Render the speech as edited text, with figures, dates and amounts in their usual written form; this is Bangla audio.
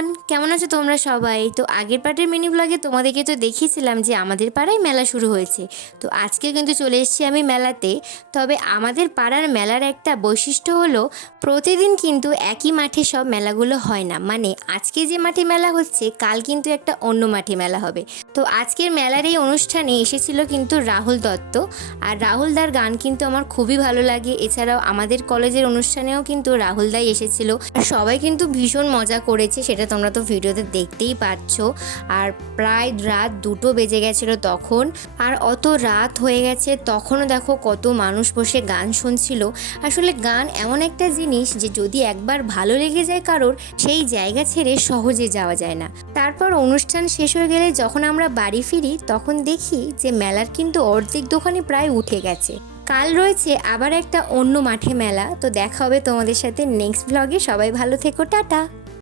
এভরিওয়ান, কেমন আছো তোমরা সবাই? তো আগের পার্টের মিনি ব্লগে তোমাদেরকে তো দেখিয়েছিলাম যে আমাদের পাড়ায় মেলা শুরু হয়েছে। তো আজকে কিন্তু চলে এসেছি আমি মেলাতে। তবে আমাদের পাড়ার মেলার একটা বৈশিষ্ট্য হলো প্রতিদিন কিন্তু একই মাঠে সব মেলাগুলো হয় না। মানে আজকে যে মাঠে মেলা হচ্ছে কাল কিন্তু একটা অন্য মাঠে মেলা হবে। তো আজকের মেলার এই অনুষ্ঠানে এসেছিল কিন্তু রাহুল দত্ত। আর রাহুল দার গান কিন্তু আমার খুবই ভালো লাগে। এছাড়াও আমাদের কলেজের অনুষ্ঠানেও কিন্তু রাহুল দাই এসেছিল। আর সবাই কিন্তু ভীষণ মজা করেছে, সেটা তোমরা তো ভিডিওতে দেখতেই পাচ্ছ। আর প্রায় রাত 2টো বেজে গেছিলো তখন। আর অত রাত হয়ে গেছে তখনও দেখো কত মানুষ বসে গান শুনছিল। আসলে গান এমন একটা জিনিস যে যদি একবার ভালো লেগে যায় কারোর, সেই জায়গা ছেড়ে সহজে যাওয়া যায় না। তারপর অনুষ্ঠান শেষ হয়ে গেলে যখন আমরা বাড়ি ফিরি তখন দেখি যে মেলার কিন্তু অর্ধেক দোকানে প্রায় উঠে গেছে। কাল রয়েছে আবার একটা অন্য মাঠে মেলা। তো দেখা হবে তোমাদের সাথে নেক্সট ব্লগে। সবাই ভালো থেকো, টাটা।